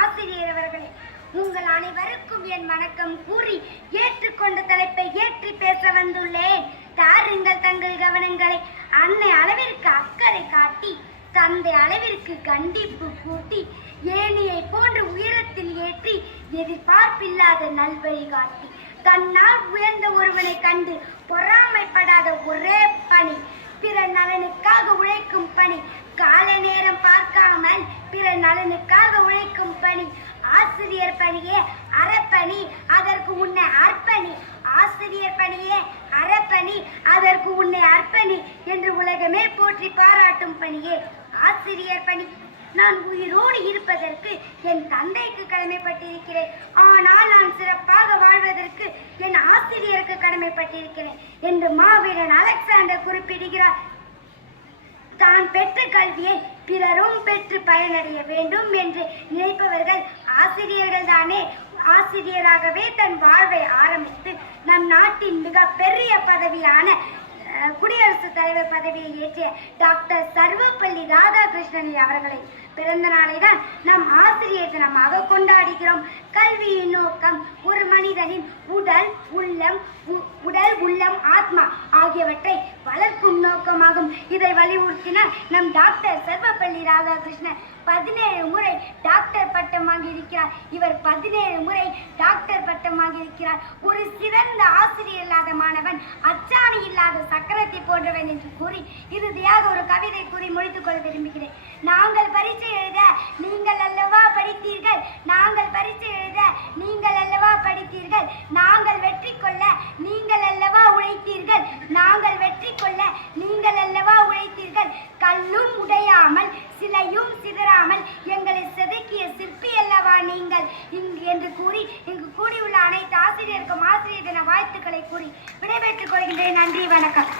ஆசிரியர் அவர்களே, உங்கள் அனைவருக்கும் என் வணக்கம் கூறி ஏற்றுக்கொண்ட தலைப்பை ஏற்றி பேச வந்துள்ளேன். தாருங்கள் தங்கள் கவனங்களை. அன்னை அளவிற்கு அக்கறை காட்டி, தந்தை அளவிற்கு கண்டிப்பு கூட்டி, ஏணியை போன்று உயரத்தில் ஏற்றி, எதிர்பார்ப்பில்லாத நல்வழி காட்டி, தன்னால் உயர்ந்த ஒருவனை கண்டு பொறாமைப்படாத ஒரே பணி, பிற நலனுக்காக உழைக்கும் பணி, கால நேரம் பார்க்காமல் பிற நலனுக்காக உழைக்கும் பணி, ஆசிரியர் பணியே அறப்பணி, அதற்கு உன்னை அர்ப்பணி. ஆசிரியர் பணியே அறப்பணி, அதற்கு உன்னை அர்ப்பணி என்று உலகமே போற்றி பாராட்டும் பணியே ஆசிரியர் பணி. நான் உயிரோடு இருப்பதற்கு என் தந்தைக்கு கடமைப்பட்டிருக்கிறேன். ஆனால் நான் சிறப்பாக வாழ்வதற்கு என் ஆசிரியருக்கு கடமைப்பட்டிருக்கிறேன் என்று மாவீரன் அலெக்சாண்டர் குறிப்பிடுகிறார். தான் பெற்ற கல்வியை பிறரும் பெற்று பயனடைய வேண்டும் என்று நினைப்பவர்கள் ஆசிரியர்கள் தானே. ஆசிரியராகவே தன் வாழ்வை ஆரம்பித்து நம் நாட்டின் மிக பெரிய பதவியான குடியரசுத் தலைவர் பதவியை ஏற்றிய டாக்டர் சர்வப்பள்ளி ராதாகிருஷ்ணன் அவர்களை பிறந்த நாளை தான் நாம் ஆசிரியர் தினமாக கொண்டாடுகிறோம். கல்வியின் நோக்கம் ஒரு மனிதனின் உடல் உள்ளம் ஆத்மா ஆகியவற்றை வளர்க்கும் நோக்கமாகும். இதை வலியுறுத்தினார் நம் டாக்டர் சர்வப்பள்ளி ராதாகிருஷ்ணன். 17 முறை டாக்டர் பட்டம் வாங்கியிருக்கிறார். இவர் 17 முறை டாக்டர் பட்டம் வாங்கியிருக்கிறார். ஒரு சிறந்த ஆசிரியர் இல்லாத மாணவன் அச்சாணி இல்லாத சக்கரத்தை போன்றவன் என்று கூறி இறுதியாக ஒரு கவிதை கூறி முடித்துக் கொள்ள விரும்புகிறேன். நாங்கள் பரீட்சை எழுத நீங்கள் அல்லவா படித்தீர்கள், நாங்கள் பரீட்சை எழுத நீங்கள் அல்லவா படித்தீர்கள், நாங்கள் வெற்றி கொள்ள நீங்கள் அல்லவா உழைத்தீர்கள், நாங்கள் வெற்றி கொள்ள நீங்கள் அல்லவா உழைத்தீர்கள், கல்லும் உடையாமல் சிலையும் சிதறாமல் எங்களை செதுக்கிய சிற்பி அல்லவா நீங்கள் என்று கூறி இங்கு கூடியுள்ள அனைத்து ஆசிரியருக்கும் ஆசிரியர் தின வாழ்த்துக்களை கூறி விடைபெற்றுக் கொள்கின்றேன். நன்றி, வணக்கம்.